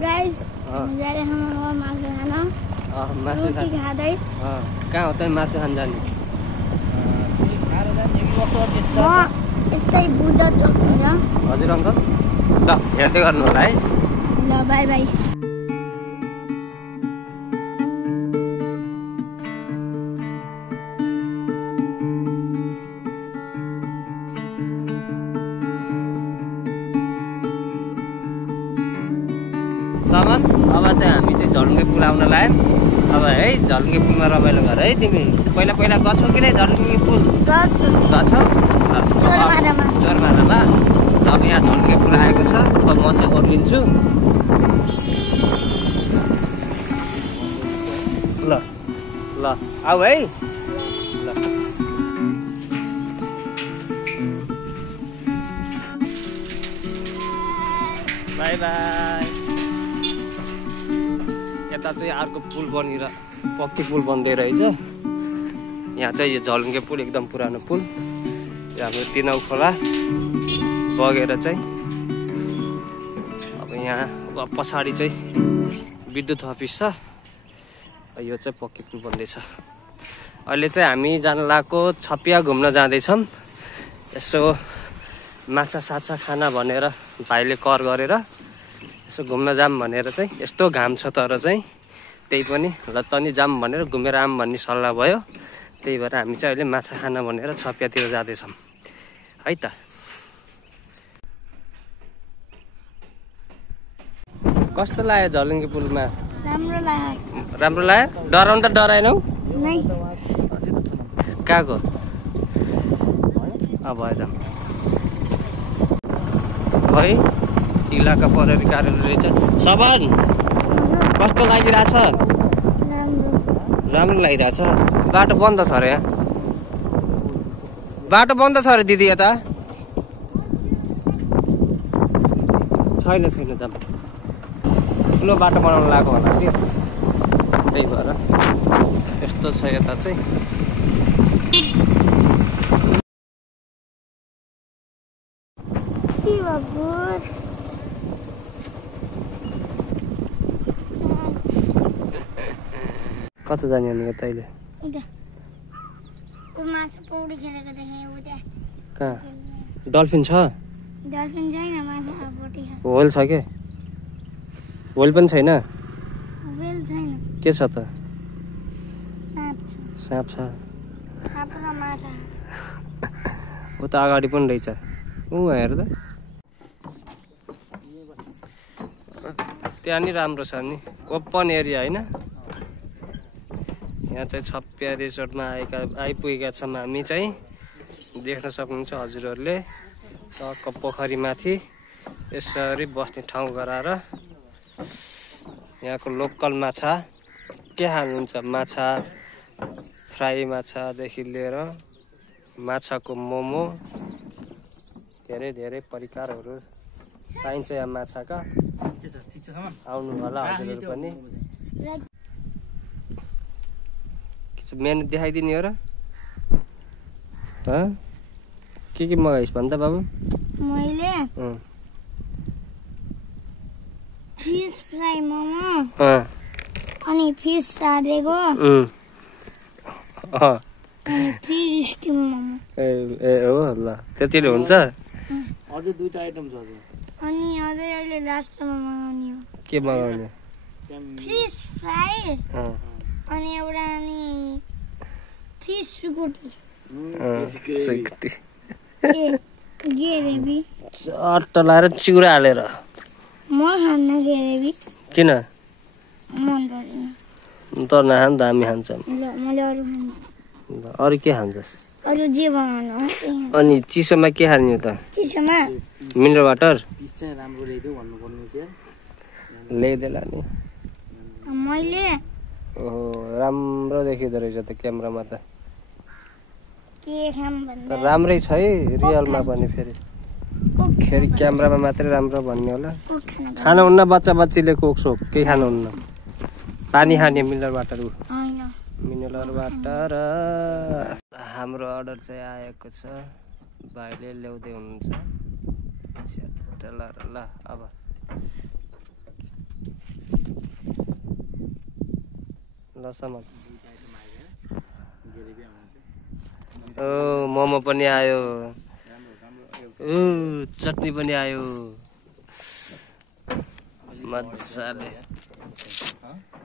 Guys हामी जा रहे हैं मासु खाना मासु खाँदै कहाँ हो त मासु खान जाने म यस्तै बुद्ध चोकतिर हजुर अङ्कल ल हेर्दै गर्नु होला है ल बाई बाई सामान अब चाहिँ हामी चाहिँ झलुङ्गे पुल आउन लाग्यौँ अब है झलुङ्गे पुलमा रमाइलो गर है तिमी पहिला पहिला गछौ कि नै झलुङ्गे पुल गछौ चोरमारामा अब यहाँ झलुङ्गे पुल आएको छ अब म चाहिँ ओर्लिन्छु ल ल आऊ है ल बाई बाई यता चाहिँ अर्को पुल बनेर पक्की पुल बन्दै रहेछ यहाँ चाहिँ यो झलुङ्गे पुल एकदम पुरानो पुल यो हाम्रो तिनौ खोला बगेर चाहिँ अब यहाँ पछाडि चाहिँ विद्युत अफिस छ यो चाहिँ पक्की पुल बन्दैछ अहिले चाहिँ हामी जान लागेको छपिया घुम्न जाँदैछौँ यसो माछा साछा खाना भनेर भाइले कर गरेर यसो घुम्न जाम भनेर चाहिँ यस्तो घाम छ तर चाहिँ त्यही पनि ल तनी जाम भनेर घुमेर आम भन्ने सल्लाह भयो त्यही भएर हामी चाहिँ अहिले माछा खाना भनेर छपियातिर जाँदैछौँ है त कस्तो लाग्यो झलुङ्गे पुलमा राम्रो लाग्यो डराउनु त डराएनौ कहाँको अब जाम खै इलाका प्रहरी कार्यालय रहेछ सबन कस्तो लागिरहेछ राम्रो लागिरहेछ बाटो बन्द छ अरे यहाँ बाटो बन्द छ अरे दिदी यता छैन जाम ठुलो बाटो बनाउन लागेको होला कि त्यही भएर यस्तो छ यता चाहिँ कता जाने अनि तैँले कहाँ डल्फिन छ होल छ के होल पनि छैन के छ त साँप छ उता अगाडि पनि रहेछ हेर त त्यहाँ नि राम्रो छ नि ओपन एरिया होइन यहाँ चाहिँ छपिया रिजोर्टमा आइपुगेका छौँ हामी चाहिँ देख्न सक्नुहुन्छ हजुरहरूले टक्क पोखरीमाथि यसरी बस्ने ठाउँ गराएर यहाँको लोकल माछा के खानुहुन्छ माछा फ्राई माछादेखि लिएर माछाको मोमो धेरै धेरै परिकारहरू पाइन्छ यहाँ माछाका आउनु होला हजुरहरू पनि मेनु देखाइदिने हो र के मगाइस् भन् त बाबु मैले फिस फ्राई मोमो अनि फिस सादेको अनि फिस स्टिम मोमो ए हो ल त्यतिले हुन्छ अझै दुईटा आइटम छ अनि अझै अहिले लास्टमा मगाउने हो के मगाउने फिस फ्राई अनि एउटा अनि फिस सुकुटी ग्रेभी चट्ट लाएर चिउरा हालेर म खान्न ग्रेभी किन मन पर्दैन त नखान त हामी खान्छौँ ल मैले अरू खान्छु अरू के खान्छस् अरू जे बनाउनु अनि चिसोमा के खाने त चिसोमा मिनरल वाटर चाहिँ राम्रो ल्याइदेऊ भन्नुपर्ने छ ल्याइदेला नि मैले ओहो राम्रो देखिँदो रहेछ त क्यामेरामा त के खाम भन्दा त राम्रै छ है रियलमा पनि फेरि क्यामेरामा मात्रै राम्रो भन्ने होला खानुहुन्न बच्चा बच्चीले कोक सोक केही खानुहुन्न पानी खाने मिनरल वाटर मिनरल वाटर हाम्रो अर्डर चाहिँ आएको छ भाइले ल्याउँदै हुनुहुन्छ ल अब लसमा मोमो पनि आयो चटनी पनि आयो मजाले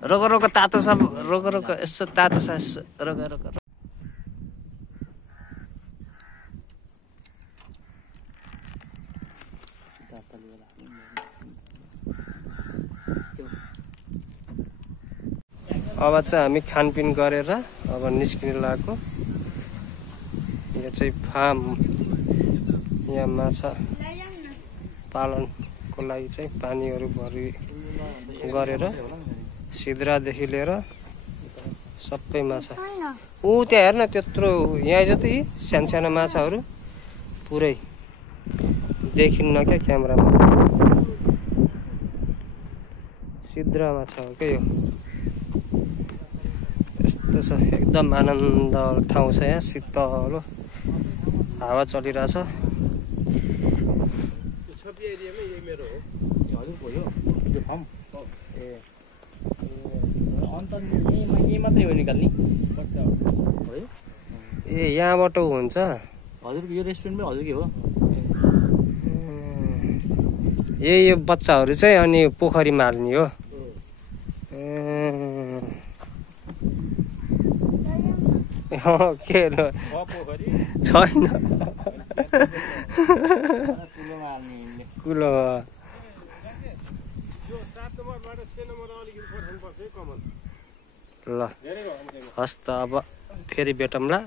रोक रोक तातो छ रोक रोक यसो तातो छ रोक रोक अब चाहिँ हामी खानपिन गरेर अब निस्किन लागेको यो चाहिँ फार्म यहाँ माछा पालनको लागि चाहिँ पानीहरू भरि गरेर सिद्रादेखि लिएर सबै माछा ऊ त्यहाँ हेर्न त्यत्रो यहाँ जति सानो सानो माछाहरू पुरै देखिन्न क्या क्यामेरामा सिद्रा माछा हो क्या यो यस्तो छ एकदम आनन्द ठाउँ छ यहाँ शीतल हावा चलिरहेछ मात्रै हो निकाल्ने ए यहाँबाट हुन्छ हजुरको यो रेस्टुरेन्टमै हजुरकै हो यो बच्चाहरू चाहिँ अनि पोखरीमा हाल्ने हो के छैन कुलो ल हस् त अब फेरि भेटौँला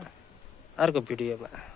अर्को भिडियोमा।